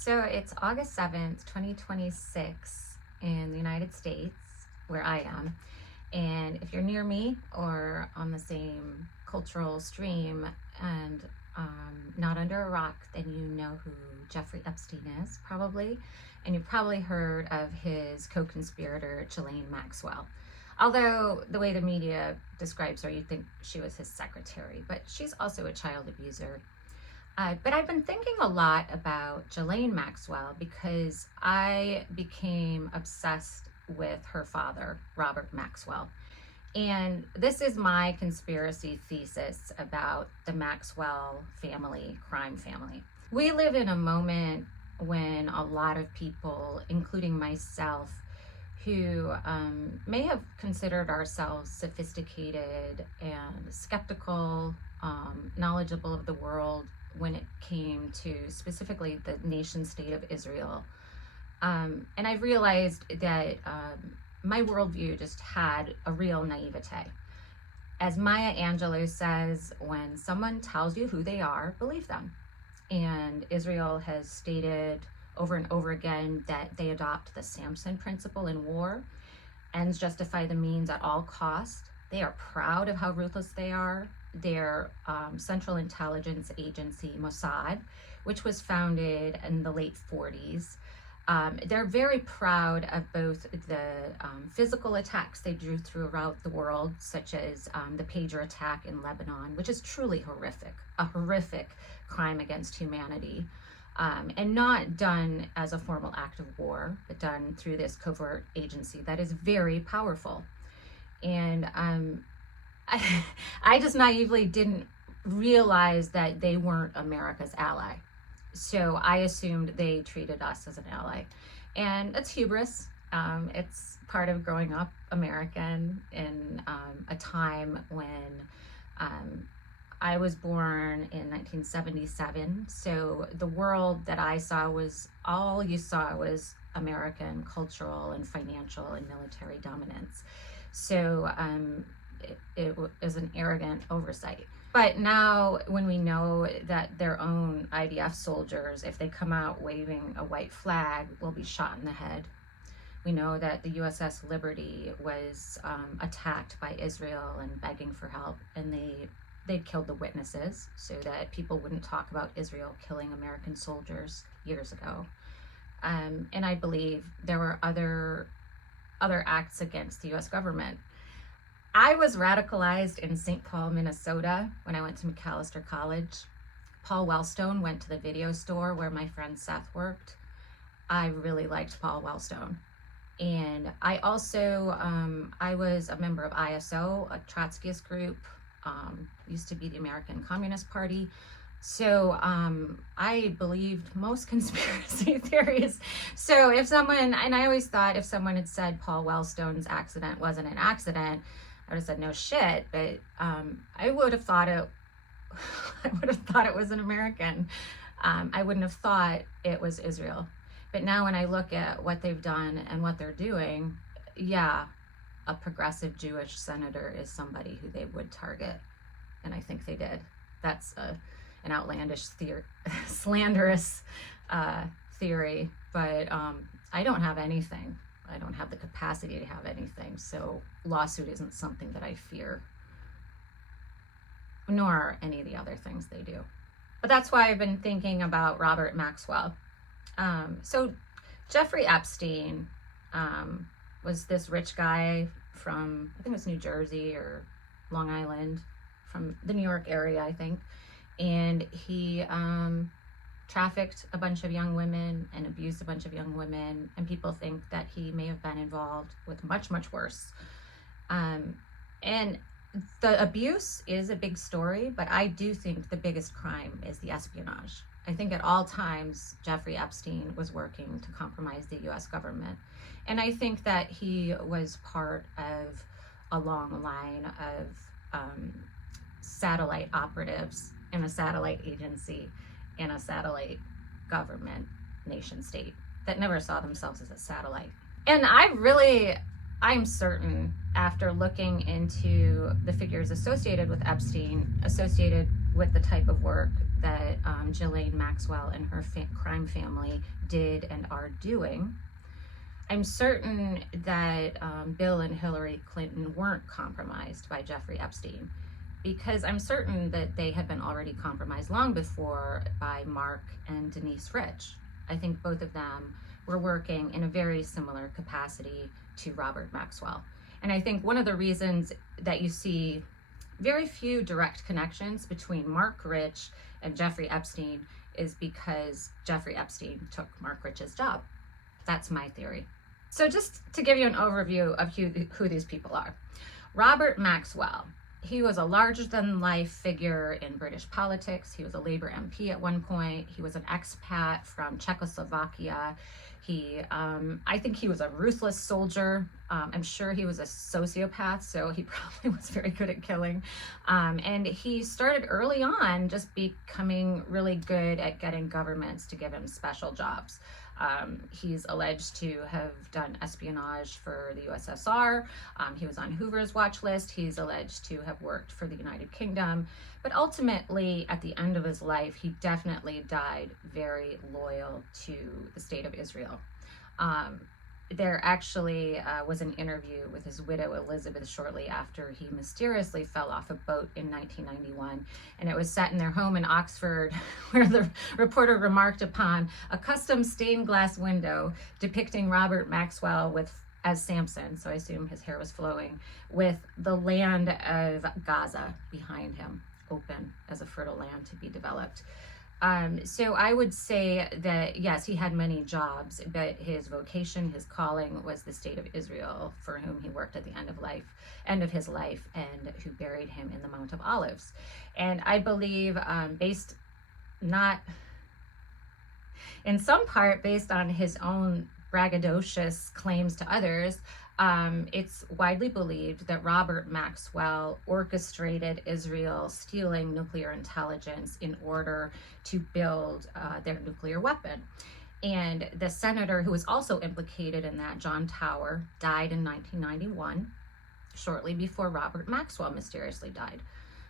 So it's August 7th, 2026 in the United States, where I am. And if you're near me or on the same cultural stream and not under a rock, then you know who Jeffrey Epstein is, probably. And you've probably heard of his co-conspirator, Ghislaine Maxwell. Although the way the media describes her, you'd think she was his secretary, but she's also a child abuser. But I've been thinking a lot about Ghislaine Maxwell because I became obsessed with her father, Robert Maxwell. And this is my conspiracy thesis about the Maxwell family, crime family. We live in a moment when a lot of people, including myself, who may have considered ourselves sophisticated and skeptical, knowledgeable of the world when it came to specifically the nation state of Israel. And I realized that my worldview just had a real naivete. As Maya Angelou says, when someone tells you who they are, believe them. And Israel has stated over and over again that they adopt the Samson principle in war. Ends justify the means at all cost. They are proud of how ruthless they are. Their Central Intelligence Agency, Mossad, which was founded in the late 40s, they're very proud of both the physical attacks they drew throughout the world, such as the pager attack in Lebanon, which is truly horrific, a horrific crime against humanity, and not done as a formal act of war, but done through this covert agency that is very powerful. And I just naively didn't realize that they weren't America's ally. So I assumed they treated us as an ally. And that's hubris. It's part of growing up American in a time when I was born in 1977. So the world that I saw was, all you saw was American cultural and financial and military dominance. So it was an arrogant oversight. But now when we know that their own IDF soldiers, if they come out waving a white flag, will be shot in the head. We know that the USS Liberty was attacked by Israel and begging for help, and they killed the witnesses so that people wouldn't talk about Israel killing American soldiers years ago. And I believe there were other acts against the US government. I was radicalized in St. Paul, Minnesota when I went to McAllister College. Paul Wellstone went to the video store where my friend Seth worked. I really liked Paul Wellstone. And I also, I was a member of ISO, a Trotskyist group, used to be the American Communist Party. So I believed most conspiracy theories. So if someone, and I always thought if someone had said Paul Wellstone's accident wasn't an accident, I would have said no shit, but I would have thought it was an American. I wouldn't have thought it was Israel. But now when I look at what they've done and what they're doing, yeah, a progressive Jewish senator is somebody who they would target. And I think they did. That's an outlandish slanderous theory, but I don't have anything. I don't have the capacity to have anything, so lawsuit isn't something that I fear, nor any of the other things they do. But that's why I've been thinking about Robert Maxwell. So Jeffrey Epstein was this rich guy from, I think it was New Jersey or Long Island, from the New York area, I think. And he trafficked a bunch of young women and abused a bunch of young women, and people think that he may have been involved with much, much worse. And the abuse is a big story, but I do think the biggest crime is the espionage. I think at all times Jeffrey Epstein was working to compromise the US government. And I think that he was part of a long line of satellite operatives in a satellite agency in a satellite government nation state that never saw themselves as a satellite. And I'm certain after looking into the figures associated with Epstein, associated with the type of work that Ghislaine Maxwell and her crime family did and are doing. I'm certain that Bill and Hillary Clinton weren't compromised by Jeffrey Epstein, because I'm certain that they had been already compromised long before by Marc and Denise Rich. I think both of them were working in a very similar capacity to Robert Maxwell. And I think one of the reasons that you see very few direct connections between Marc Rich and Jeffrey Epstein is because Jeffrey Epstein took Marc Rich's job. That's my theory. So just to give you an overview of who these people are. Robert Maxwell. He was a larger-than-life figure in British politics. He was a Labour MP at one point. He was an expat from Czechoslovakia. I think he was a ruthless soldier. I'm sure he was a sociopath, so he probably was very good at killing. And he started early on just becoming really good at getting governments to give him special jobs. He's alleged to have done espionage for the USSR. He was on Hoover's watch list. He's alleged to have worked for the United Kingdom. But ultimately, at the end of his life, he definitely died very loyal to the state of Israel. There actually was an interview with his widow, Elizabeth, shortly after he mysteriously fell off a boat in 1991. And it was set in their home in Oxford, where the reporter remarked upon a custom stained glass window depicting Robert Maxwell as Samson, so I assume his hair was flowing, with the land of Gaza behind him, open as a fertile land to be developed. So I would say that, yes, he had many jobs, but his vocation, his calling was the state of Israel, for whom he worked at the end of his life, and who buried him in the Mount of Olives. And I believe, in some part based on his own braggadocious claims to others, it's widely believed that Robert Maxwell orchestrated Israel stealing nuclear intelligence in order to build their nuclear weapon. And the senator who was also implicated in that, John Tower, died in 1991, shortly before Robert Maxwell mysteriously died.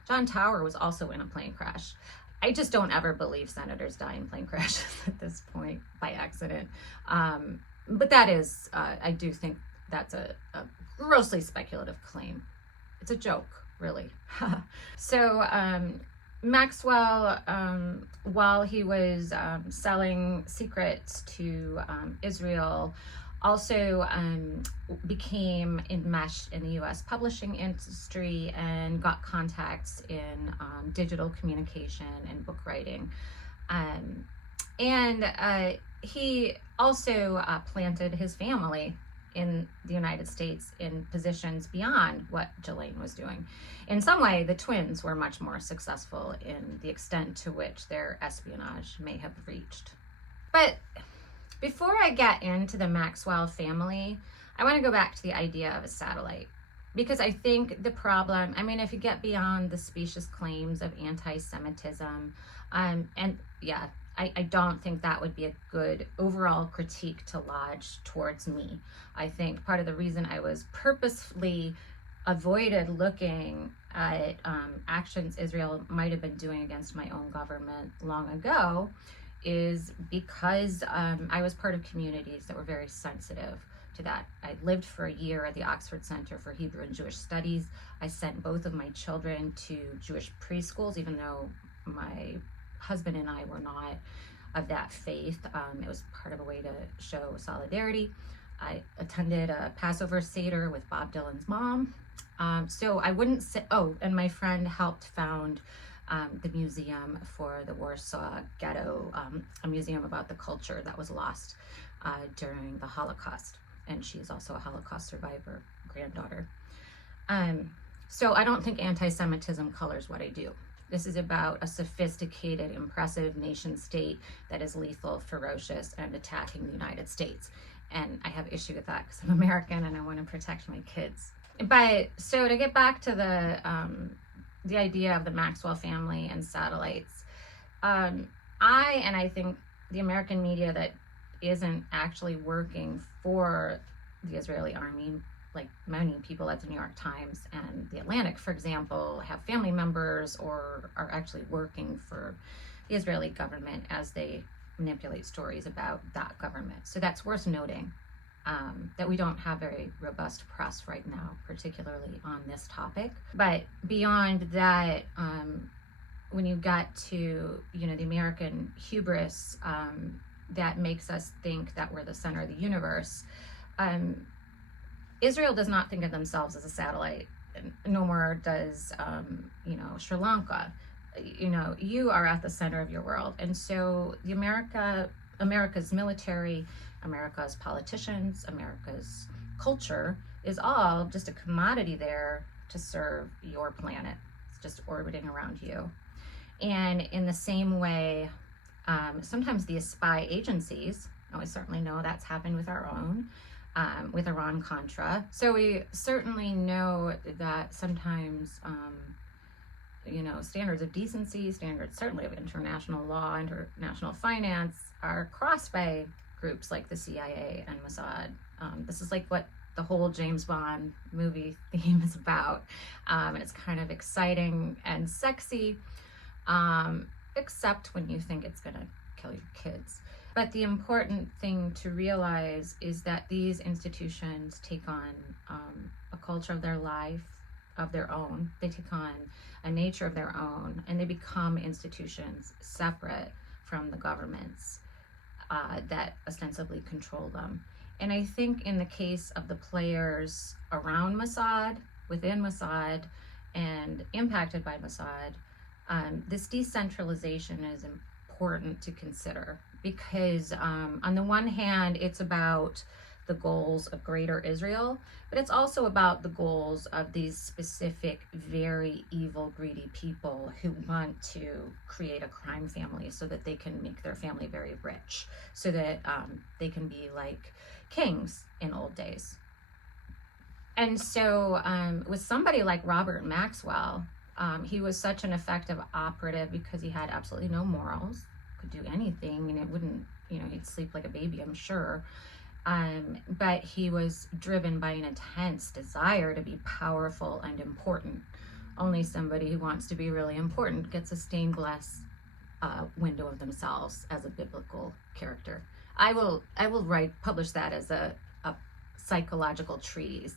John Tower was also in a plane crash. I just don't ever believe senators die in plane crashes at this point by accident. But that is, I do think that's a grossly speculative claim. It's a joke, really. So Maxwell, while he was selling secrets to Israel, also became enmeshed in the U.S. publishing industry and got contacts in digital communication and book writing. And he also planted his family in the United States in positions beyond what Ghislaine was doing. In some way, the twins were much more successful in the extent to which their espionage may have reached. But before I get into the Maxwell family, I want to go back to the idea of a satellite. Because I think the problem, if you get beyond the specious claims of anti-Semitism, I don't think that would be a good overall critique to lodge towards me. I think part of the reason I was purposefully avoided looking at actions Israel might have been doing against my own government long ago is because I was part of communities that were very sensitive to that. I lived for a year at the Oxford Center for Hebrew and Jewish Studies. I sent both of my children to Jewish preschools, even though my husband and I were not of that faith. It was part of a way to show solidarity. I attended a Passover Seder with Bob Dylan's mom. So I wouldn't say, and my friend helped found the Museum for the Warsaw Ghetto, a museum about the culture that was lost during the Holocaust. And she's also a Holocaust survivor, granddaughter. So I don't think anti-Semitism colors what I do. This is about a sophisticated, impressive nation state that is lethal, ferocious, and attacking the United States. And I have issue with that because I'm American and I want to protect my kids. But so to get back to the idea of the Maxwell family and satellites, I think the American media that isn't actually working for the Israeli army like many people at the New York Times and the Atlantic, for example, have family members or are actually working for the Israeli government as they manipulate stories about that government. So that's worth noting, that we don't have very robust press right now, particularly on this topic. But beyond that, when you got to, the American hubris that makes us think that we're the center of the universe, Israel does not think of themselves as a satellite, no more does, Sri Lanka. You are at the center of your world. And so America's military, America's politicians, America's culture is all just a commodity there to serve your planet. It's just orbiting around you. And in the same way, sometimes these spy agencies, we certainly know that's happened with our own, with Iran-Contra. So we certainly know that sometimes, standards of decency, standards certainly of international law, international finance are crossed by groups like the CIA and Mossad. This is like what the whole James Bond movie theme is about. It's kind of exciting and sexy, except when you think it's going to kill your kids. But the important thing to realize is that these institutions take on a culture of their life, of their own. They take on a nature of their own, and they become institutions separate from the governments that ostensibly control them. And I think in the case of the players around Mossad, within Mossad, and impacted by Mossad, this decentralization is important to consider because on the one hand, it's about the goals of greater Israel, but it's also about the goals of these specific, very evil, greedy people who want to create a crime family so that they can make their family very rich, so that they can be like kings in old days. And so with somebody like Robert Maxwell, he was such an effective operative because he had absolutely no morals, could do anything, and it wouldn't, he'd sleep like a baby, I'm sure. But he was driven by an intense desire to be powerful and important. Only somebody who wants to be really important gets a stained glass window of themselves as a biblical character. I will publish that as a psychological treatise.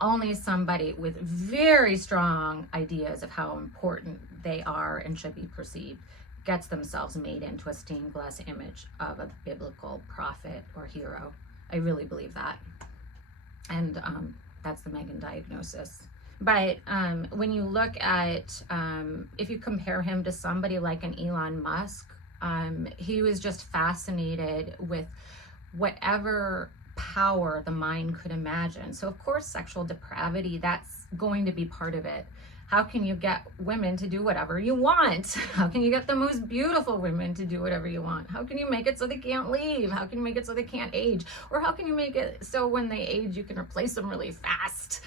Only somebody with very strong ideas of how important they are and should be perceived gets themselves made into a stained glass image of a biblical prophet or hero. I really believe that. And that's the Megan diagnosis. But when you look at, if you compare him to somebody like an Elon Musk, he was just fascinated with whatever power the mind could imagine. So of course, sexual depravity, that's going to be part of it. How can you get women to do whatever you want? How can you get the most beautiful women to do whatever you want? How can you make it so they can't leave? How can you make it so they can't age? Or how can you make it so when they age, you can replace them really fast?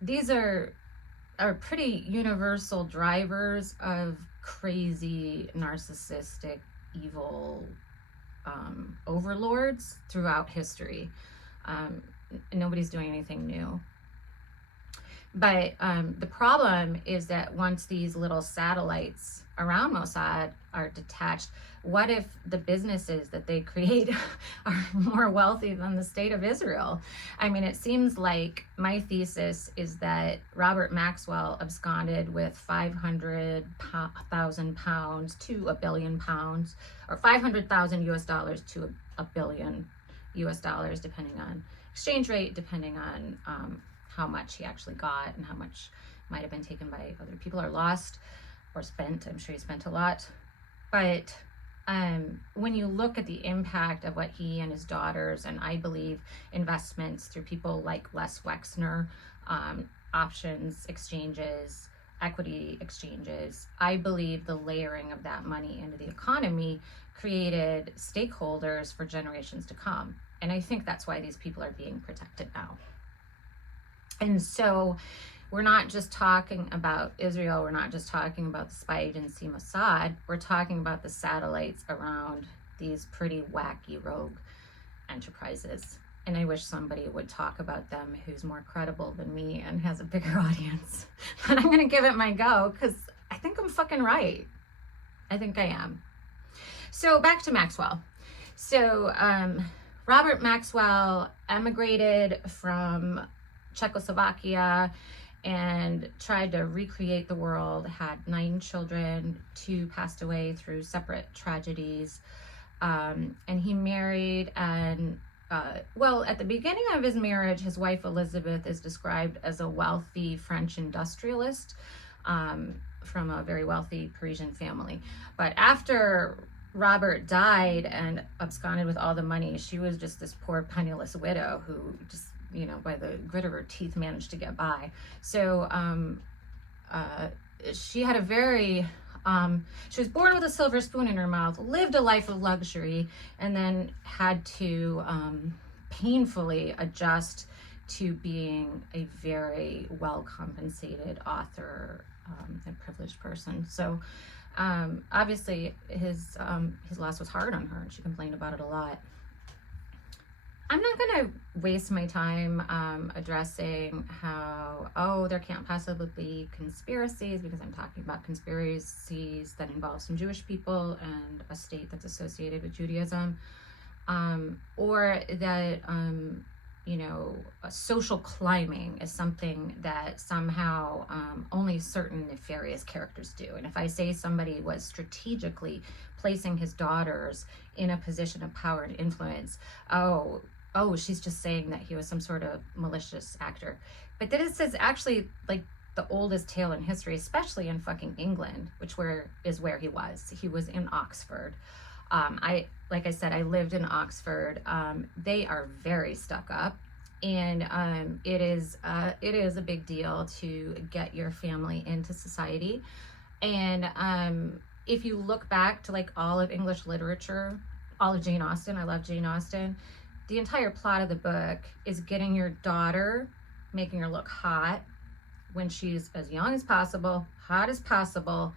These are pretty universal drivers of crazy, narcissistic, evil overlords throughout history. Nobody's doing anything new. But the problem is that once these little satellites around Mossad are detached, what if the businesses that they create are more wealthy than the state of Israel? I mean, it seems like my thesis is that Robert Maxwell absconded with 500,000 pounds to £1 billion, or 500,000 US dollars to $1 billion US dollars, depending on exchange rate, depending on how much he actually got and how much might have been taken by other people or lost or spent. I'm sure he spent a lot. But when you look at the impact of what he and his daughters, and I believe investments through people like Les Wexner, options exchanges, equity exchanges, I believe the layering of that money into the economy created stakeholders for generations to come. And I think that's why these people are being protected now. And so we're not just talking about Israel, we're not just talking about the spy agency Mossad, we're talking about the satellites around these pretty wacky rogue enterprises. and I wish somebody would talk about them who's more credible than me and has a bigger audience. But I'm going to give it my go because I think I'm fucking right. I think I am. So back to Maxwell. So Robert Maxwell emigrated from Czechoslovakia and tried to recreate the world, had 9 children, 2 passed away through separate tragedies. And he married, and well, at the beginning of his marriage, his wife Elizabeth is described as a wealthy French industrialist from a very wealthy Parisian family. But after Robert died and absconded with all the money, she was just this poor penniless widow who just, you know, by the grit of her teeth managed to get by. So she had a very she was born with a silver spoon in her mouth, lived a life of luxury, and then had to painfully adjust to being a very well-compensated author and privileged person. So obviously his loss was hard on her, and she complained about it a lot. I'm not going to waste my time addressing how, oh, there can't possibly be conspiracies, because I'm talking about conspiracies that involve some Jewish people and a state that's associated with Judaism, or that, you know, social climbing is something that somehow only certain nefarious characters do. And if I say somebody was strategically placing his daughters in a position of power and influence, oh, she's just saying that he was some sort of malicious actor. But this is actually like the oldest tale in history, especially in fucking England, which is where he was. He was in Oxford. Like I said, I lived in Oxford. They are very stuck up, and it is a big deal to get your family into society. And if you look back to like all of English literature, all of Jane Austen, I love Jane Austen. The entire plot of the book is getting your daughter, making her look hot when she's as young as possible, hot as possible,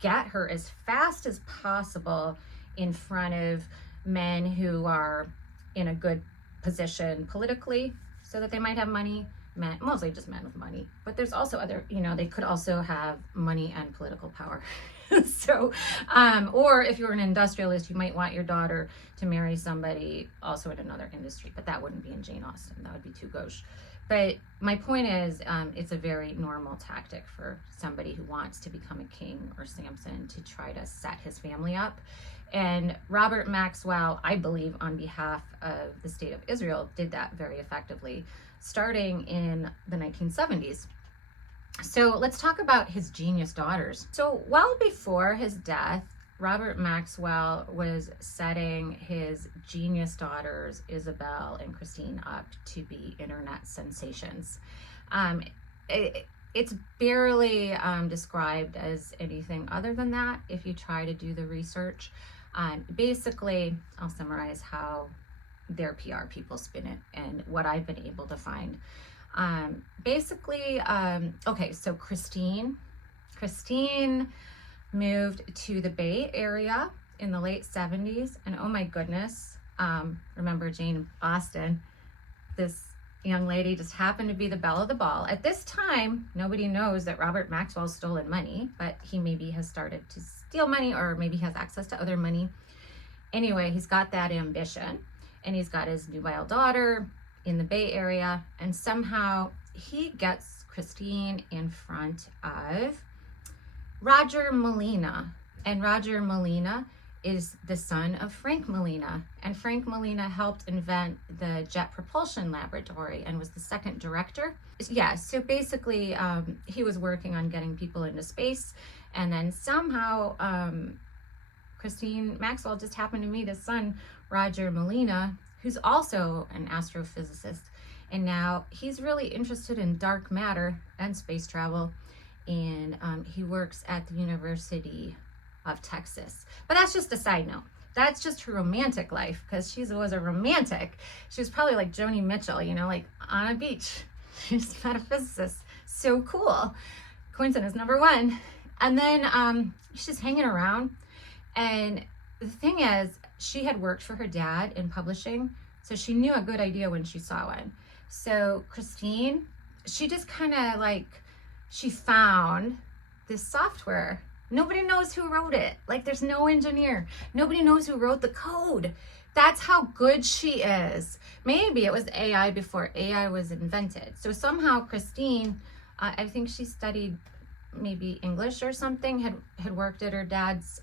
get her as fast as possible in front of men who are in a good position politically so that they might have money, men, mostly just men with money, but there's also other, you know, they could also have money and political power. So, or if you're an industrialist, you might want your daughter to marry somebody also in another industry, but that wouldn't be in Jane Austen. That would be too gauche. But my point is, it's a very normal tactic for somebody who wants to become a king or Samson to try to set his family up. And Robert Maxwell, I believe, on behalf of the state of Israel, did that very effectively, starting in the 1970s. So let's talk about his genius daughters. So well before his death, Robert Maxwell was setting his genius daughters, Isabel and Christine, up to be internet sensations. It's barely described as anything other than that if you try to do the research. Basically, I'll summarize how their PR people spin it and what I've been able to find. Okay, so Christine moved to the Bay Area in the late 70s, and oh my goodness, remember Jane Austen, this young lady just happened to be the belle of the ball. At this time, nobody knows that Robert Maxwell stolen money, but he maybe has started to steal money, or maybe has access to other money. Anyway, he's got that ambition, and he's got his nubile daughter in the Bay Area, and somehow he gets Christine in front of Roger Molina. And Roger Molina is the son of Frank Molina, and Frank Molina helped invent the Jet Propulsion Laboratory and was the second director. Yeah, so basically he was working on getting people into space, and then somehow Christine Maxwell just happened to meet his son, Roger Molina, who's also an astrophysicist, and now he's really interested in dark matter and space travel, and he works at the University of Texas. But that's just a side note. That's just her romantic life, because she was a romantic. She was probably like Joni Mitchell, you know, like on a beach. She's not a physicist. So cool. Coincidence number one. And then she's just hanging around. And the thing is, she had worked for her dad in publishing So she knew a good idea when she saw one. So Christine, she just kind of like, she found this software. Nobody knows who wrote it. Like, there's no engineer. Nobody knows who wrote the code. That's how good she is. Maybe it was AI before AI was invented. So somehow Christine, I think she studied maybe English or something, had worked at her dad's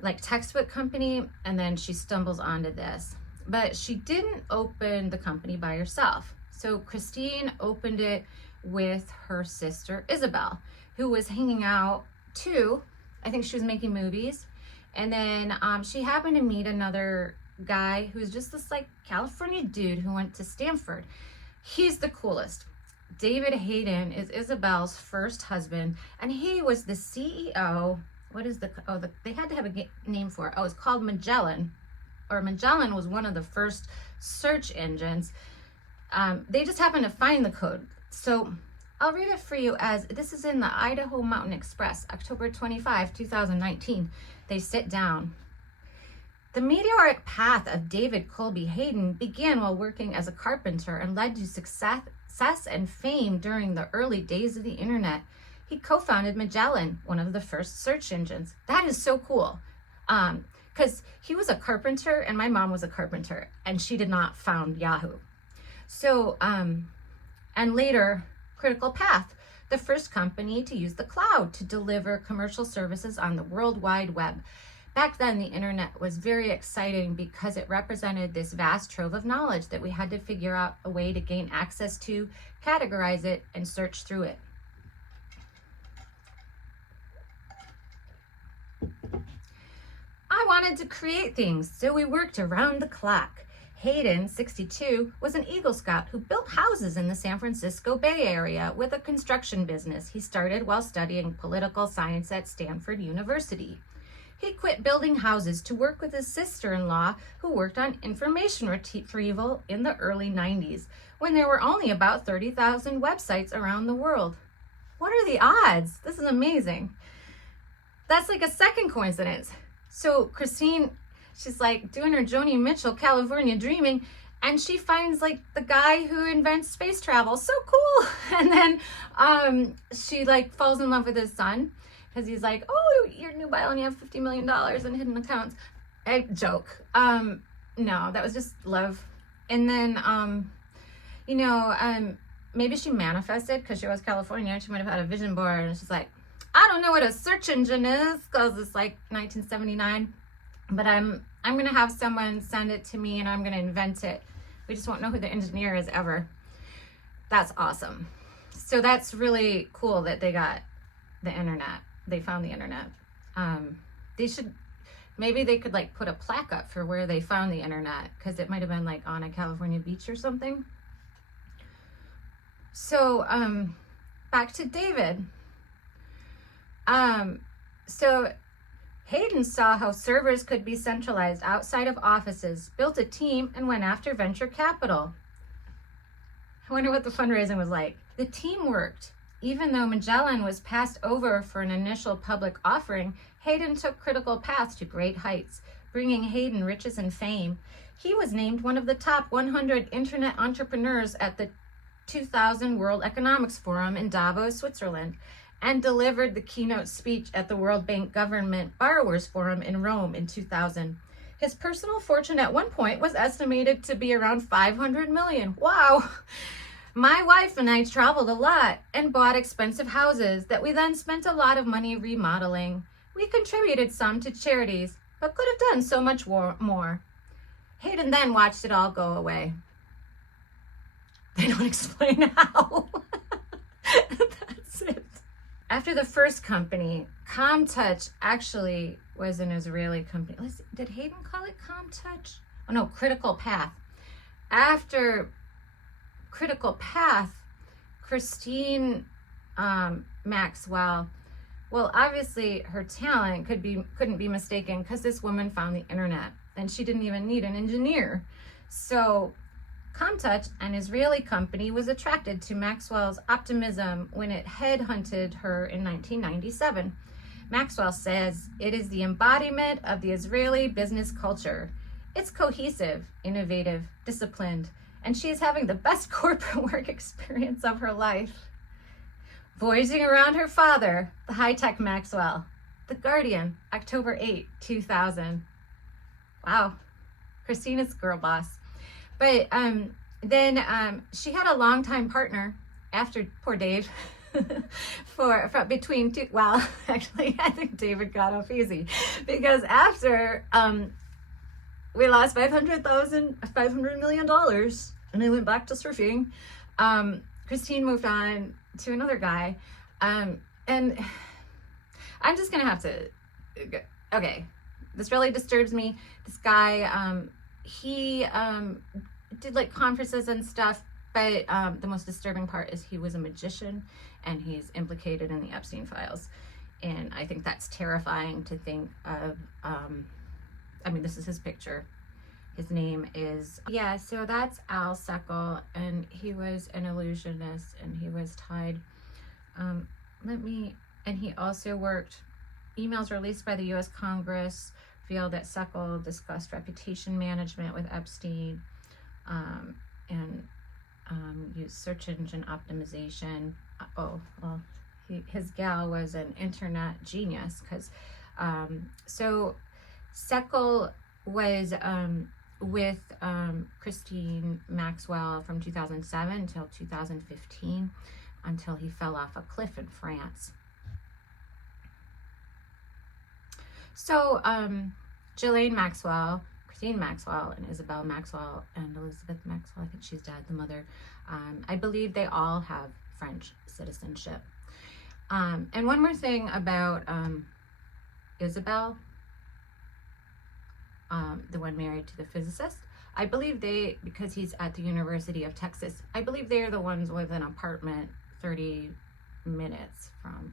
like textbook company, and then she stumbles onto this. But she didn't open the company by herself. So Christine opened it with her sister Isabel, who was hanging out too. I think she was making movies. And then she happened to meet another guy who was just this like California dude who went to Stanford. He's the coolest. David Hayden is Isabel's first husband, and he was the CEO. What is they had to have a name for it. Oh, it's called Magellan, or Magellan was one of the first search engines. They just happened to find the code. So I'll read it for you, as this is in the Idaho Mountain Express, October 25, 2019. They sit down. The meteoric path of David Colby Hayden began while working as a carpenter and led to success and fame during the early days of the internet. He co-founded Magellan, one of the first search engines. That is so cool. Because he was a carpenter and my mom was a carpenter, and she did not found Yahoo. So, and later, Critical Path, the first company to use the cloud to deliver commercial services on the World Wide Web. Back then, the internet was very exciting because it represented this vast trove of knowledge that we had to figure out a way to gain access to, categorize it, and search through it. I wanted to create things, so we worked around the clock. Hayden, 62, was an Eagle Scout who built houses in the San Francisco Bay Area with a construction business he started while studying political science at Stanford University. He quit building houses to work with his sister-in-law, who worked on information retrieval in the early 90s, when there were only about 30,000 websites around the world. What are the odds? This is amazing. That's like a second coincidence. So Christine, she's like doing her Joni Mitchell California Dreaming, and she finds like the guy who invents space travel. So cool. And then she like falls in love with his son, because he's like, oh, you're nubile and you have $50 million in hidden accounts. I joke. No, that was just love. And then, maybe she manifested because she was California. She might have had a vision board, and she's like, I don't know what a search engine is, because it's like 1979, but I'm going to have someone send it to me and I'm going to invent it. We just won't know who the engineer is ever. That's awesome. So that's really cool that they got the internet. They found the internet. Maybe they could like put a plaque up for where they found the internet, because it might have been like on a California beach or something. So back to David. So Hayden saw how servers could be centralized outside of offices, built a team, and went after venture capital. I wonder what the fundraising was like. The team worked. Even though Magellan was passed over for an initial public offering, Hayden took Critical Path to great heights, bringing Hayden riches and fame. He was named one of the top 100 internet entrepreneurs at the 2000 World Economics Forum in Davos, Switzerland, and delivered the keynote speech at the World Bank Government Borrowers Forum in Rome in 2000. His personal fortune at one point was estimated to be around 500 million. Wow! My wife and I traveled a lot and bought expensive houses that we then spent a lot of money remodeling. We contributed some to charities, but could have done so much more. Hayden then watched it all go away. They don't explain how. That's it. After the first company, ComTouch actually was an Israeli company. Did Hayden call it ComTouch? Oh no, Critical Path. After Critical Path, Christine Maxwell, well, obviously her talent couldn't be mistaken, because this woman found the internet and she didn't even need an engineer. So ComTouch, an Israeli company, was attracted to Maxwell's optimism when it headhunted her in 1997. Maxwell says it is the embodiment of the Israeli business culture. It's cohesive, innovative, disciplined, and she is having the best corporate work experience of her life. Voyaging around her father, the high-tech Maxwell. The Guardian, October 8, 2000. Wow, Christina's girl boss. But then she had a longtime partner after poor Dave. for between two, well, actually, I think David got off easy, because after we lost $500 million, and I went back to surfing, Christine moved on to another guy, and I'm just gonna have to, okay, this really disturbs me. This guy, he did like conferences and stuff, but the most disturbing part is he was a magician, and he's implicated in the Epstein files. And I think that's terrifying to think of. I mean, this is his picture. His name is, yeah, so that's Al Seckel, and he was an illusionist, and he was tied. And he also worked, emails released by the U.S. Congress revealed that Seckel discussed reputation management with Epstein, and used search engine optimization. His gal was an internet genius, because so Seckel was with Christine Maxwell from 2007 until 2015, until he fell off a cliff in France. So Ghislaine Maxwell, Christine Maxwell, and Isabel Maxwell, and Elizabeth Maxwell, I think she's dead, the mother, I believe they all have French citizenship. And one more thing about Isabel, the one married to the physicist, I believe because he's at the University of Texas, I believe they're the ones with an apartment 30 minutes from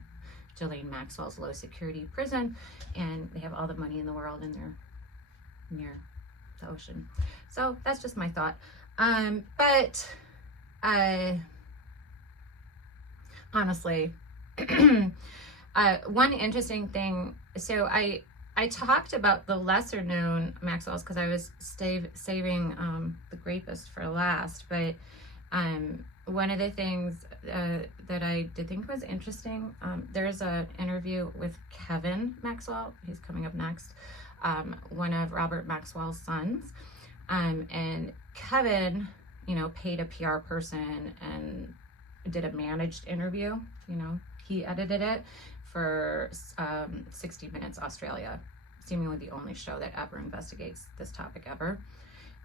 Ghislaine Maxwell's low security prison, and they have all the money in the world, and they're near the ocean. So that's just my thought. But honestly, one interesting thing, so I talked about the lesser known Maxwells because I was saving the Grapist for last, but one of the things that I did think was interesting, there's an interview with Kevin Maxwell, he's coming up next, one of Robert Maxwell's sons, and Kevin, paid a PR person and did a managed interview, he edited it for 60 Minutes Australia, seemingly the only show that ever investigates this topic ever.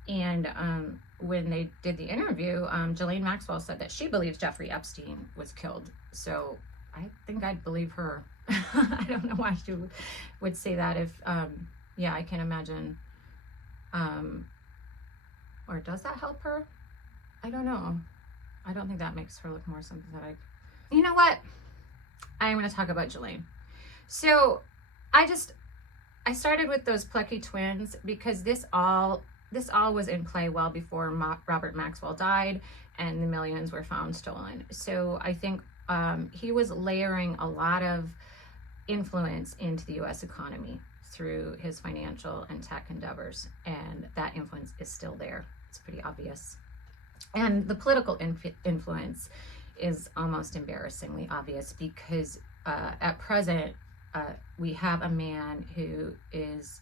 And when they did the interview, Ghislaine Maxwell said that she believes Jeffrey Epstein was killed. So I think I'd believe her. I don't know why she would say that if, I can imagine. Or does that help her? I don't know. I don't think that makes her look more sympathetic. You know what? I'm going to talk about Ghislaine. So I started with those plucky twins because this all was in play well before Robert Maxwell died and the millions were found stolen. So I think he was layering a lot of influence into the U.S. economy through his financial and tech endeavors, and that influence is still there. It's pretty obvious. And the political influence is almost embarrassingly obvious because at present, we have a man who is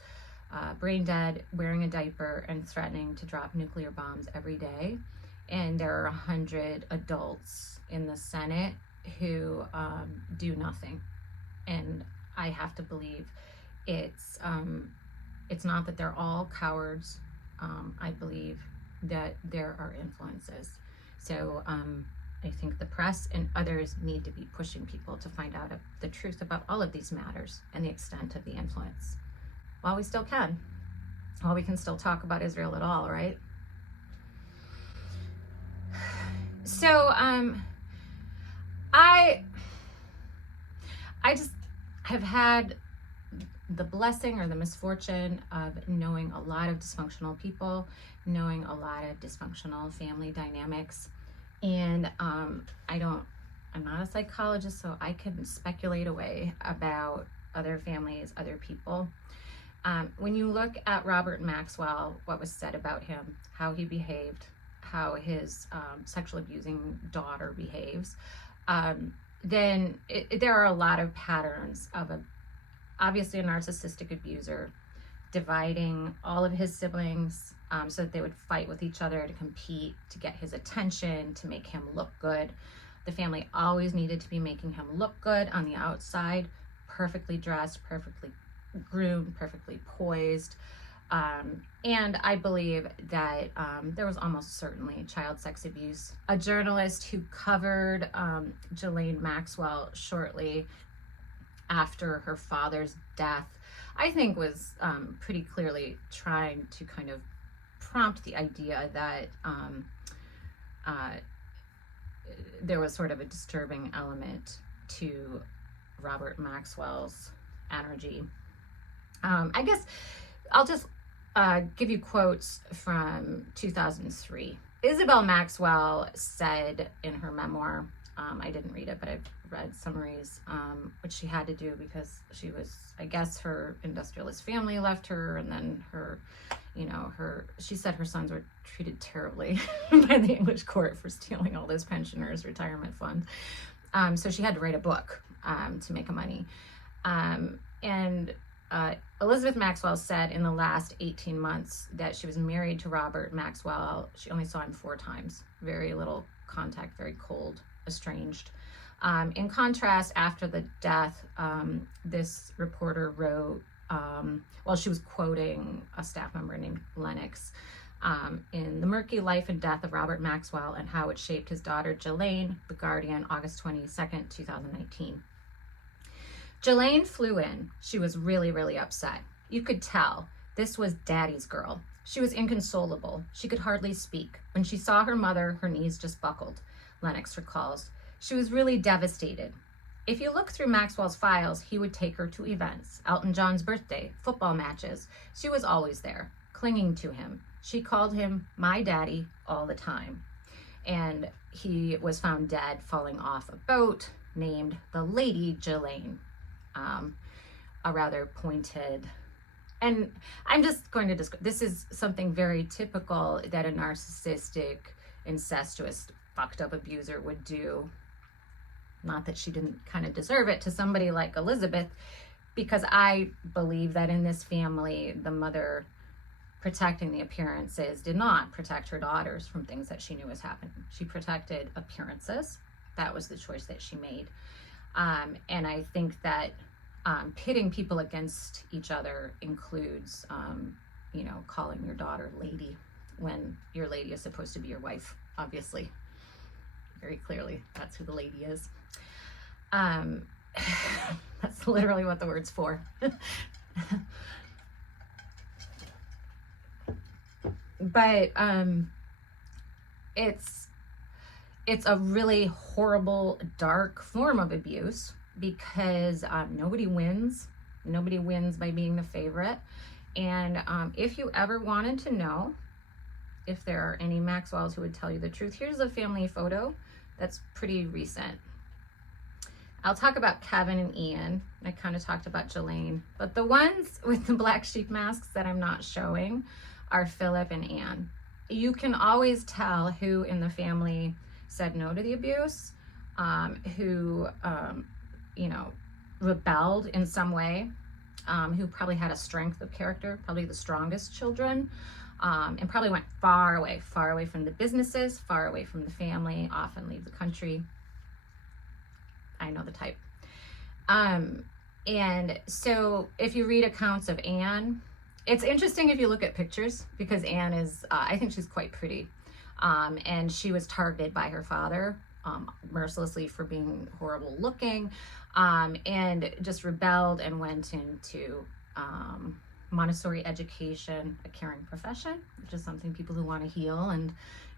brain dead, wearing a diaper, and threatening to drop nuclear bombs every day. And there are 100 adults in the Senate who do nothing. And I have to believe it's not that they're all cowards. I believe that there are influences. So I think the press and others need to be pushing people to find out the truth about all of these matters and the extent of the influence. While we still can. While we can still talk about Israel at all, right? So I just have had the blessing or the misfortune of knowing a lot of dysfunctional people, knowing a lot of dysfunctional family dynamics. And I'm not a psychologist, so I can speculate away about other families, other people. When you look at Robert Maxwell, what was said about him, how he behaved, how his sexual abusing daughter behaves, then there are a lot of patterns of obviously a narcissistic abuser dividing all of his siblings so that they would fight with each other to compete, to get his attention, to make him look good. The family always needed to be making him look good on the outside, perfectly dressed, perfectly groomed, perfectly poised. And I believe that there was almost certainly child sex abuse. A journalist who covered Ghislaine Maxwell shortly after her father's death, I think was pretty clearly trying to kind of prompt the idea that there was sort of a disturbing element to Robert Maxwell's energy. I guess I'll just give you quotes from 2003. Isabel Maxwell said in her memoir, I didn't read it, but I've read summaries, which she had to do because she was, I guess, her industrialist family left her, and then she said her sons were treated terribly by the English court for stealing all those pensioners' retirement funds. So she had to write a book to make money. And Elizabeth Maxwell said in the last 18 months that she was married to Robert Maxwell. She only saw him 4 times. Very little contact, very cold, estranged. In contrast, after the death, this reporter wrote, she was quoting a staff member named Lennox, in The Murky Life and Death of Robert Maxwell and How It Shaped His Daughter Ghislaine, The Guardian, August 22nd, 2019. Ghislaine flew in. She was really, really upset. You could tell this was daddy's girl. She was inconsolable. She could hardly speak. When she saw her mother, her knees just buckled, Lennox recalls. She was really devastated. If you look through Maxwell's files, he would take her to events, Elton John's birthday, football matches. She was always there, clinging to him. She called him my daddy all the time. And he was found dead falling off a boat named the Lady Ghislaine. A rather pointed, and I'm just going to describe, this is something very typical that a narcissistic, incestuous, fucked up abuser would do. Not that she didn't kind of deserve it to somebody like Elizabeth, because I believe that in this family, the mother protecting the appearances did not protect her daughters from things that she knew was happening. She protected appearances. That was the choice that she made. And I think that pitting people against each other includes, calling your daughter lady when your lady is supposed to be your wife, obviously. Very clearly, that's who the lady is. That's literally what the word's for. But it's a really horrible, dark form of abuse because nobody wins. Nobody wins by being the favorite. And if you ever wanted to know if there are any Maxwells who would tell you the truth, here's a family photo that's pretty recent. I'll talk about Kevin and Ian. I kind of talked about Ghislaine, but the ones with the black sheep masks that I'm not showing are Philip and Anne. You can always tell who in the family said no to the abuse, who, rebelled in some way, who probably had a strength of character, probably the strongest children, and probably went far away from the businesses, far away from the family, often leave the country. I know the type. And so if you read accounts of Anne, it's interesting if you look at pictures because Anne is, I think she's quite pretty. And she was targeted by her father mercilessly for being horrible looking, and just rebelled and went into Montessori education, a caring profession, which is something people who want to heal and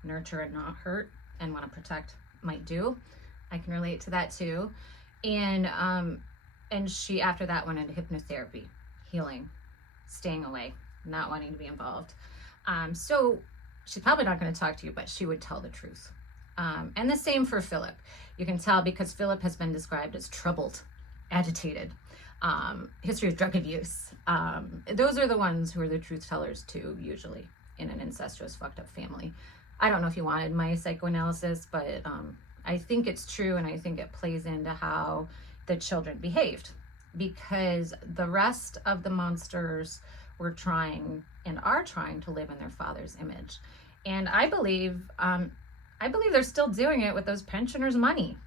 nurture and not hurt and want to protect might do. I can relate to that too. And she, after that, went into hypnotherapy, healing, staying away, not wanting to be involved. So she's probably not going to talk to you, but she would tell the truth. And the same for Philip. You can tell because Philip has been described as troubled, agitated. history of drug abuse. Those are the ones who are the truth tellers too, usually, in an incestuous, fucked up family. I don't know if you wanted my psychoanalysis, but I think it's true, and I think it plays into how the children behaved, because the rest of the monsters were trying and are trying to live in their father's image. And I believe they're still doing it with those pensioners' money.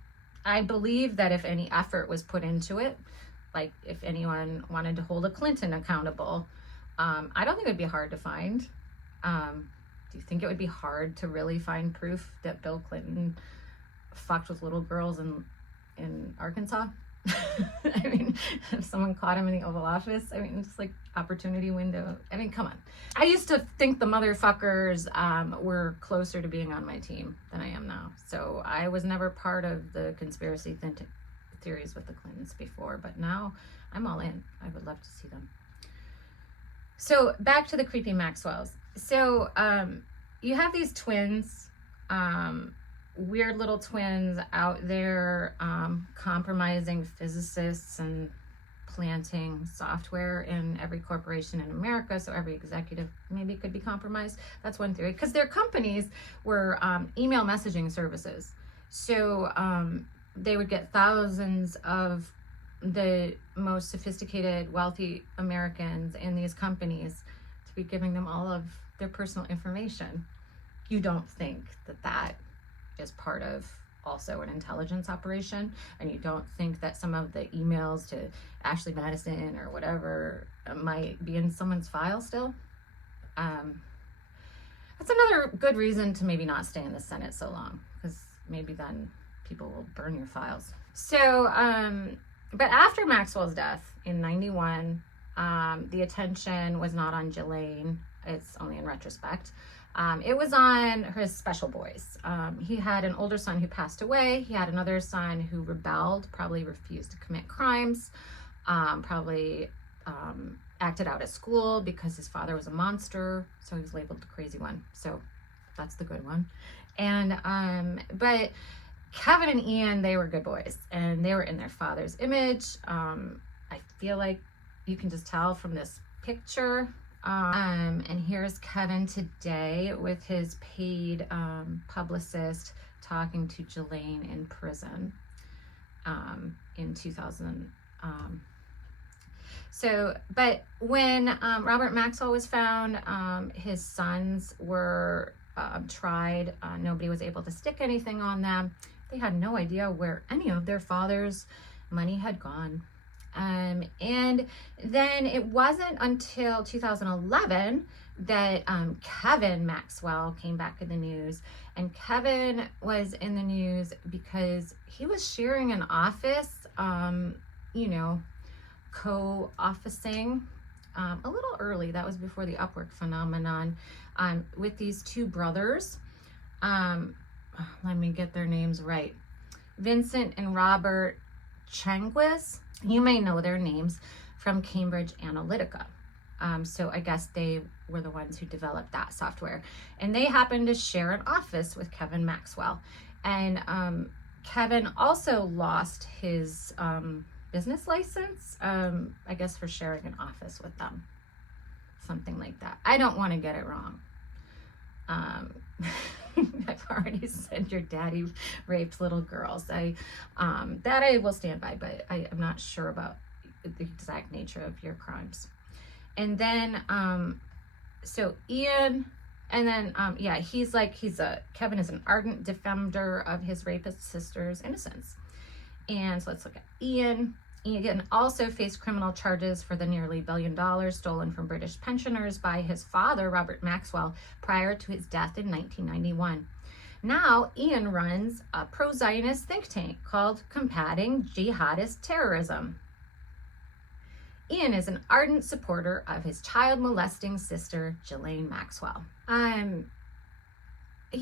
I believe that if any effort was put into it, like if anyone wanted to hold a Clinton accountable, I don't think it would be hard to find. Do you think it would be hard to really find proof that Bill Clinton fucked with little girls in Arkansas? I mean, if someone caught him in the Oval Office, I mean, it's like opportunity window. I mean, come on. I used to think the motherfuckers were closer to being on my team than I am now. So I was never part of the conspiracy theories with the Clintons before, but now I'm all in. I would love to see them. So back to the creepy Maxwells. So you have these twins, weird little twins out there compromising physicists and planting software in every corporation in America, so every executive maybe could be compromised. That's one theory, because their companies were email messaging services. So they would get thousands of the most sophisticated, wealthy Americans in these companies to be giving them all of their personal information. You don't think that that is part of also an intelligence operation, and you don't think that some of the emails to Ashley Madison or whatever might be in someone's file still? That's another good reason to maybe not stay in the Senate so long, because maybe then people will burn your files. So, but after Maxwell's death in 91, the attention was not on Ghislaine. It's only in retrospect. It was on his special boys. He had an older son who passed away. He had another son who rebelled, probably refused to commit crimes, probably acted out at school because his father was a monster, so he was labeled the crazy one. So that's the good one. And but Kevin and Ian, they were good boys, and they were in their father's image. I feel like you can just tell from this picture. And here's Kevin today with his paid publicist talking to Ghislaine in prison in 2000. But when Robert Maxwell was found, his sons were tried. Nobody was able to stick anything on them. They had no idea where any of their father's money had gone. And then it wasn't until 2011 that Kevin Maxwell came back in the news. And Kevin was in the news because he was sharing an office, co-officing a little early. That was before the Upwork phenomenon, with these two brothers. Let me get their names right. Vincent and Robert Changuis. You may know their names from Cambridge Analytica. So I guess they were the ones who developed that software. And they happened to share an office with Kevin Maxwell. And Kevin also lost his business license, I guess for sharing an office with them. Something like that. I don't want to get it wrong. I've already said your daddy raped little girls. That I will stand by, but I'm not sure about the exact nature of your crimes. And then, so Ian, and then, Kevin is an ardent defender of his rapist sister's innocence. And so let's look at Ian. Ian also faced criminal charges for the nearly $1 billion stolen from British pensioners by his father, Robert Maxwell, prior to his death in 1991. Now, Ian runs a pro-Zionist think tank called Combating Jihadist Terrorism. Ian is an ardent supporter of his child-molesting sister, Ghislaine Maxwell. And the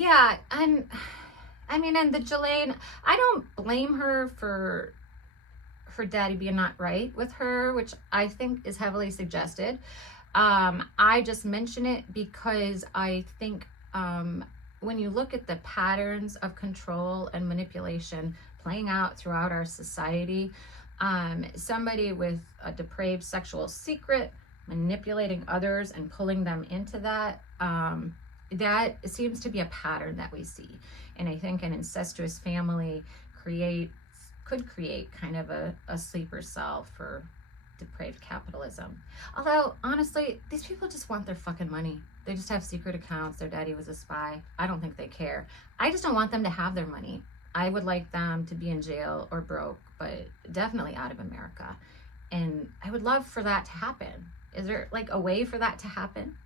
Ghislaine, I don't blame her for her daddy being not right with her, which I think is heavily suggested. I just mention it because I think when you look at the patterns of control and manipulation playing out throughout our society, Somebody with a depraved sexual secret, manipulating others and pulling them into that, that seems to be a pattern that we see. And I think an incestuous family could create kind of a sleeper cell for depraved capitalism. Although, honestly, these people just want their fucking money. They just have secret accounts. Their daddy was a spy. I don't think they care. I just don't want them to have their money. I would like them to be in jail or broke, but definitely out of America. And I would love for that to happen. Is there like a way for that to happen?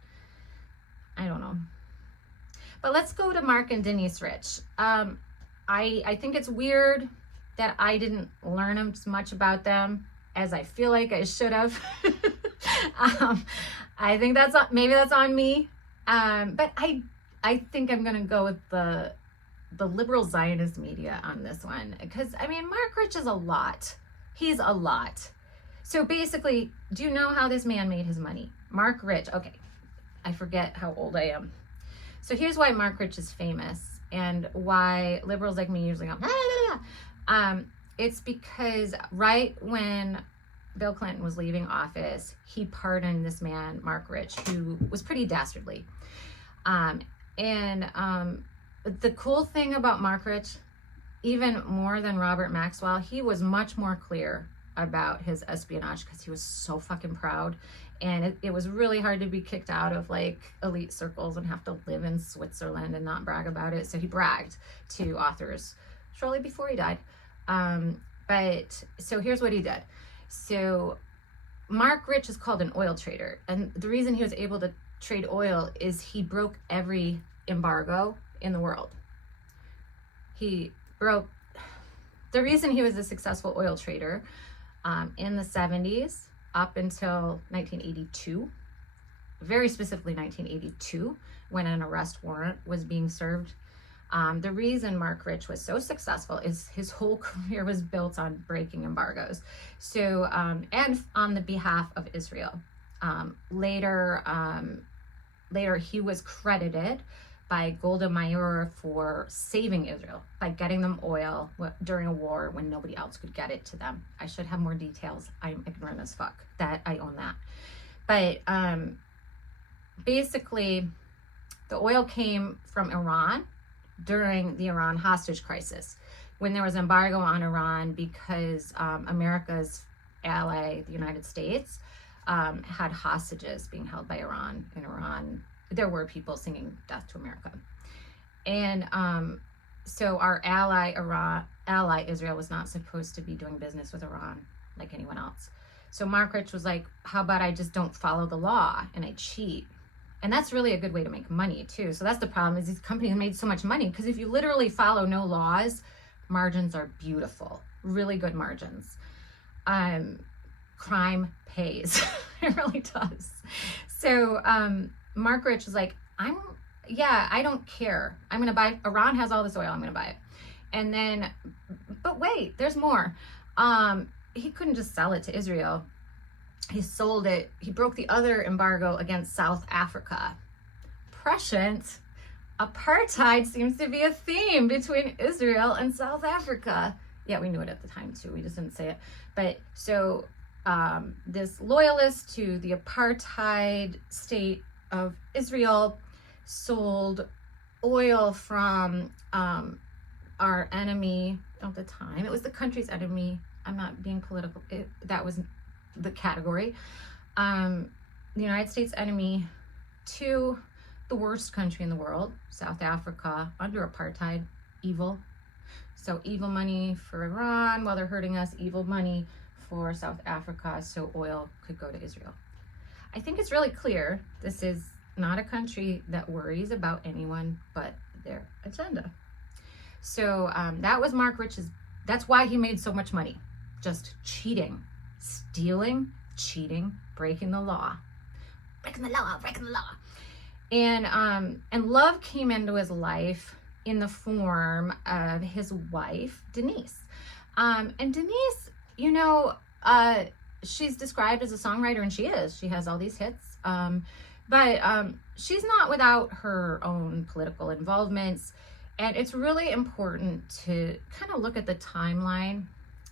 I don't know. But let's go to Marc and Denise Rich. I think it's weird that I didn't learn as much about them as I feel like I should have. I think maybe that's on me. But I think I'm gonna go with the liberal Zionist media on this one, because I mean, Marc Rich is a lot. He's a lot. So basically, do you know how this man made his money? Marc Rich, okay, I forget how old I am. So here's why Marc Rich is famous and why liberals like me usually go, blah, blah, blah. It's because right when Bill Clinton was leaving office, he pardoned this man, Marc Rich, who was pretty dastardly. The cool thing about Marc Rich, even more than Robert Maxwell, he was much more clear about his espionage because he was so fucking proud. And it was really hard to be kicked out of like elite circles and have to live in Switzerland and not brag about it. So he bragged to authors shortly before he died. But so here's what he did. So Marc Rich is called an oil trader. And the reason he was able to trade oil is he broke every embargo in the world. The reason he was a successful oil trader in the 70s up until 1982, very specifically 1982, when an arrest warrant was being served. The reason Marc Rich was so successful is his whole career was built on breaking embargoes. So, and on the behalf of Israel. Later, he was credited by Golda Meir for saving Israel by getting them oil during a war when nobody else could get it to them. I should have more details. I'm ignorant as fuck that I own that. But basically, the oil came from Iran during the Iran hostage crisis, when there was embargo on Iran because America's ally, the United States, had hostages being held by Iran. In Iran, there were people singing "Death to America," and so our ally Israel was not supposed to be doing business with Iran like anyone else. So Marc Rich was like, "How about I just don't follow the law and I cheat?" And that's really a good way to make money too. So that's the problem, is these companies made so much money because if you literally follow no laws, margins are beautiful, really good margins. Crime pays. It really does. So Marc Rich was like, I don't care. I'm going to buy, Iran has all this oil, I'm going to buy it. And then, but wait, there's more. He couldn't just sell it to Israel. He sold it. He broke the other embargo against South Africa. Prescient. Apartheid seems to be a theme between Israel and South Africa. Yeah, we knew it at the time too. We just didn't say it. But so this loyalist to the apartheid state of Israel sold oil from our enemy at the time. It was the country's enemy. I'm not being political. That was the category. The United States enemy to the worst country in the world, South Africa, under apartheid, evil. So evil money for Iran while they're hurting us, evil money for South Africa so oil could go to Israel. I think it's really clear this is not a country that worries about anyone but their agenda. So that was Marc Rich's, that's why he made so much money. Just cheating, stealing, cheating, breaking the law. Breaking the law. And love came into his life in the form of his wife, Denise. And Denise, you know, she's described as a songwriter, and she is. She has all these hits. But she's not without her own political involvements. And it's really important to kind of look at the timeline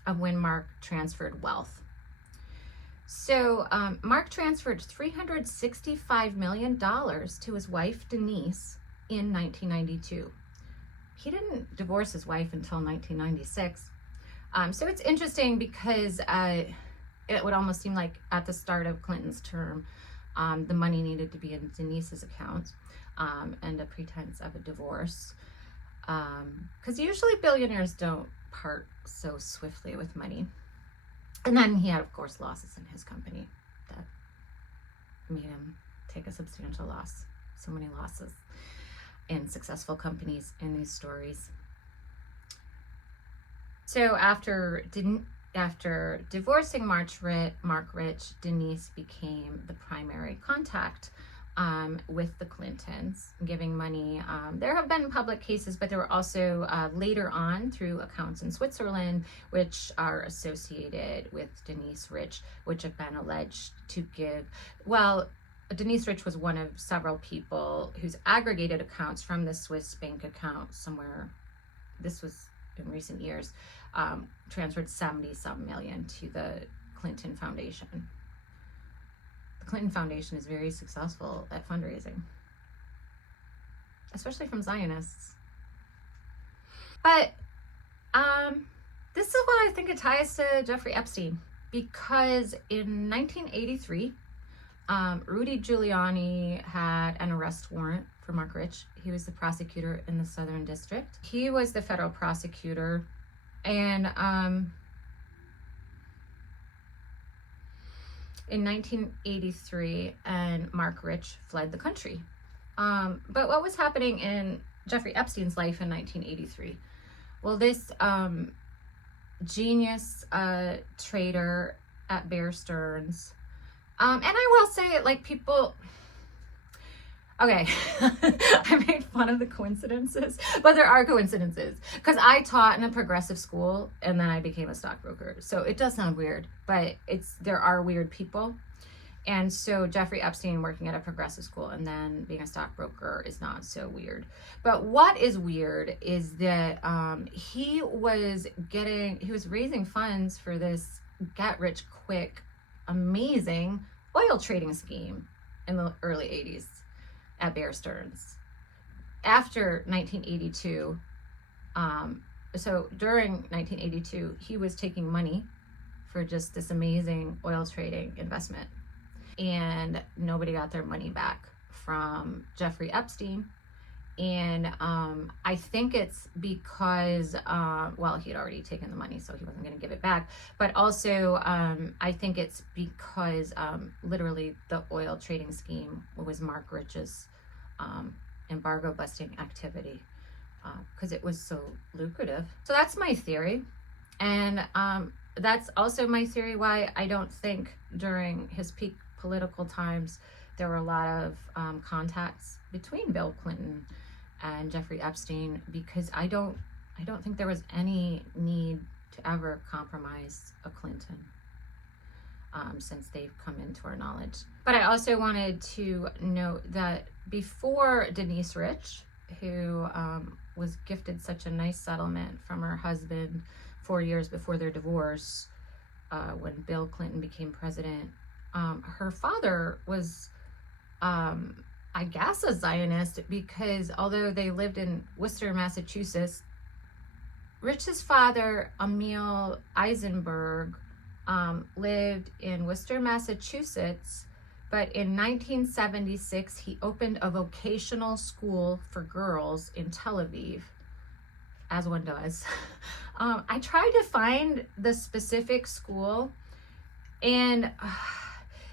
of when Marc transferred wealth. So Marc transferred $365 million to his wife, Denise, in 1992. He didn't divorce his wife until 1996. So it's interesting because it would almost seem like at the start of Clinton's term, the money needed to be in Denise's account, and a pretense of a divorce. Because usually billionaires don't part so swiftly with money. And then he had, of course, losses in his company that made him take a substantial loss. So many losses in successful companies in these stories. So after divorcing Marc Rich, Denise became the primary contact with the Clintons, giving money. There have been public cases, but there were also later on through accounts in Switzerland, which are associated with Denise Rich, which have been alleged to give, well, Denise Rich was one of several people whose aggregated accounts from the Swiss bank account somewhere, this was in recent years, transferred 70-some million to the Clinton Foundation. The Clinton Foundation is very successful at fundraising, especially from Zionists. But this is what I think it ties to Jeffrey Epstein, because in 1983, Rudy Giuliani had an arrest warrant for Marc Rich. He was the prosecutor in the Southern District. He was the federal prosecutor, and in 1983, and Marc Rich fled the country. But what was happening in Jeffrey Epstein's life in 1983? Well, this genius trader at Bear Stearns, and I will say, like, people, okay, I made fun of the coincidences, but there are coincidences, because I taught in a progressive school and then I became a stockbroker. So it does sound weird, but there are weird people. And so Jeffrey Epstein working at a progressive school and then being a stockbroker is not so weird. But what is weird is that he was raising funds for this get rich quick, amazing oil trading scheme in the early 80s at Bear Stearns. After 1982, so during 1982, he was taking money for just this amazing oil trading investment. And nobody got their money back from Jeffrey Epstein. And I think it's because, well, he had already taken the money, so he wasn't going to give it back. But also, I think it's because literally the oil trading scheme was Marc Rich's embargo busting activity, because it was so lucrative. So that's my theory. And that's also my theory why I don't think during his peak political times there were a lot of contacts between Bill Clinton and Jeffrey Epstein, because I don't think there was any need to ever compromise a Clinton since they've come into our knowledge. But I also wanted to note that before Denise Rich, who was gifted such a nice settlement from her husband 4 years before their divorce, when Bill Clinton became president, her father was, I guess, a Zionist, because although they lived in Worcester, Massachusetts, Rich's father, Emil Eisenberg, lived in Worcester, Massachusetts, but in 1976, he opened a vocational school for girls in Tel Aviv, as one does. I tried to find the specific school, and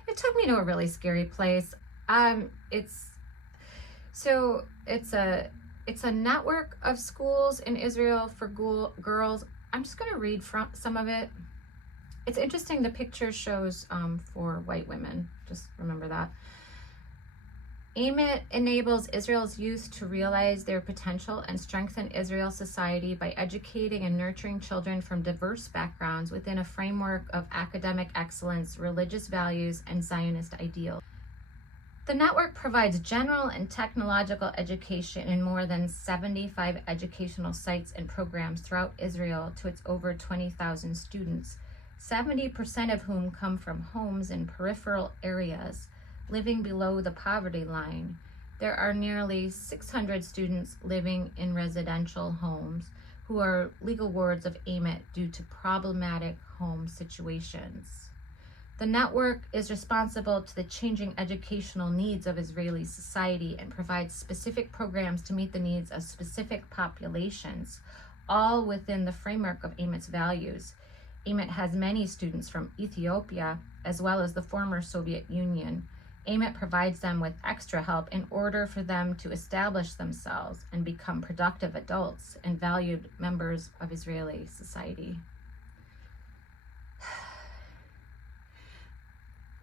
it took me to a really scary place. It's a network of schools in Israel for girls. I'm just going to read from some of it. It's interesting. The picture shows for white women. Just remember that. AIMIT enables Israel's youth to realize their potential and strengthen Israel's society by educating and nurturing children from diverse backgrounds within a framework of academic excellence, religious values, and Zionist ideals. The network provides general and technological education in more than 75 educational sites and programs throughout Israel to its over 20,000 students, 70% of whom come from homes in peripheral areas living below the poverty line. There are nearly 600 students living in residential homes who are legal wards of AMIT due to problematic home situations. The network is responsible to the changing educational needs of Israeli society and provides specific programs to meet the needs of specific populations, all within the framework of AMIT's values. AMIT has many students from Ethiopia as well as the former Soviet Union. AMIT provides them with extra help in order for them to establish themselves and become productive adults and valued members of Israeli society.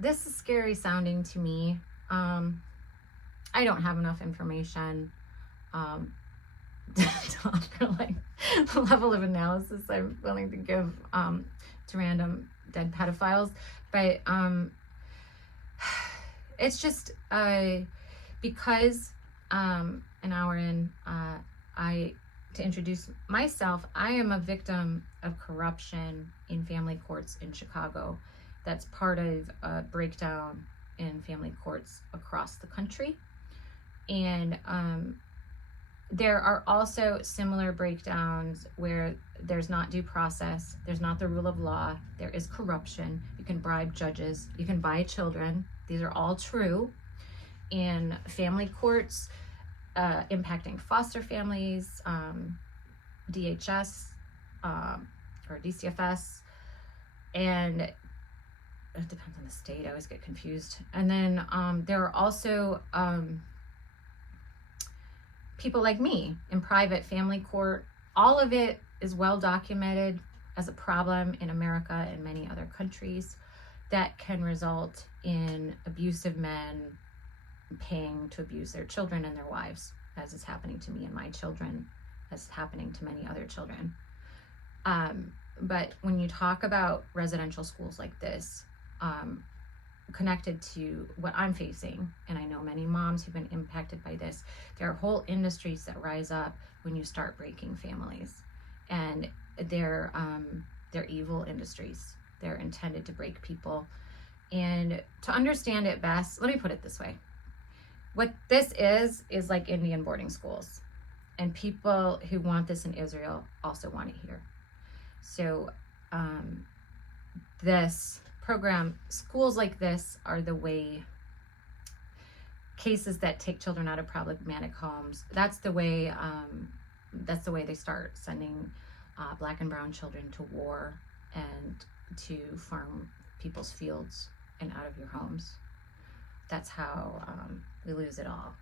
This is scary sounding to me. I don't have enough information to offer like the level of analysis I'm willing to give to random dead pedophiles, but it's just because an hour in, to introduce myself, I am a victim of corruption in family courts in Chicago. That's part of a breakdown in family courts across the country. And there are also similar breakdowns where there's not due process, there's not the rule of law, there is corruption. You can bribe judges, you can buy children. These are all true in family courts, impacting foster families, DHS or DCFS, and it depends on the state. I always get confused. And then there are also people like me in private family court. All of it is well documented as a problem in America and many other countries that can result in abusive men paying to abuse their children and their wives, as is happening to me and my children, as is happening to many other children. But when you talk about residential schools like this, connected to what I'm facing, and I know many moms who've been impacted by this, there are whole industries that rise up when you start breaking families, and they're evil industries. They're intended to break people. And to understand it best, let me put it this way. What this is like Indian boarding schools, and people who want this in Israel also want it here. So this program, schools like this are the way, cases that take children out of problematic homes, that's the way they start sending black and brown children to war and to farm people's fields and out of your homes. That's how we lose it all.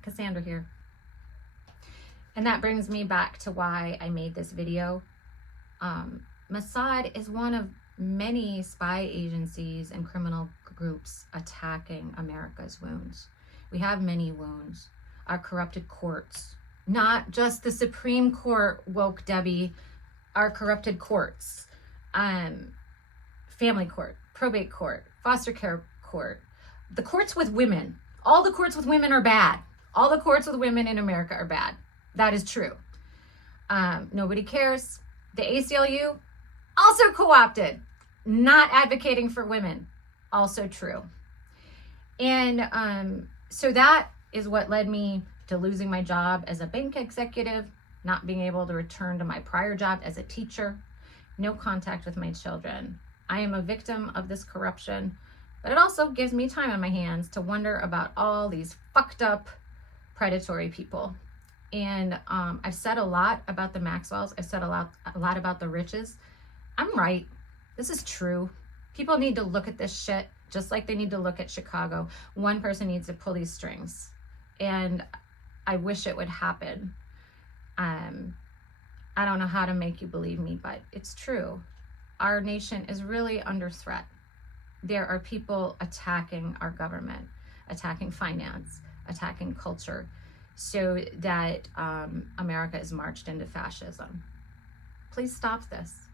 Cassandra here. And that brings me back to why I made this video. Mossad is one of many spy agencies and criminal groups attacking America's wounds. We have many wounds. Our corrupted courts, not just the Supreme Court, woke Debbie, our corrupted courts, family court, probate court, foster care court, the courts with women. All the courts with women are bad. All the courts with women in America are bad. That is true. Nobody cares. The ACLU, also co-opted, not advocating for women, also true. And so that is what led me to losing my job as a bank executive, not being able to return to my prior job as a teacher, no contact with my children. I am a victim of this corruption, but it also gives me time on my hands to wonder about all these fucked up predatory people. And I've said a lot about the Maxwells. I've said a lot about the Riches. I'm right. This is true. People need to look at this shit just like they need to look at Chicago. One person needs to pull these strings. And I wish it would happen. I don't know how to make you believe me, but it's true. Our nation is really under threat. There are people attacking our government, attacking finance, attacking culture, so that America is marched into fascism. Please stop this.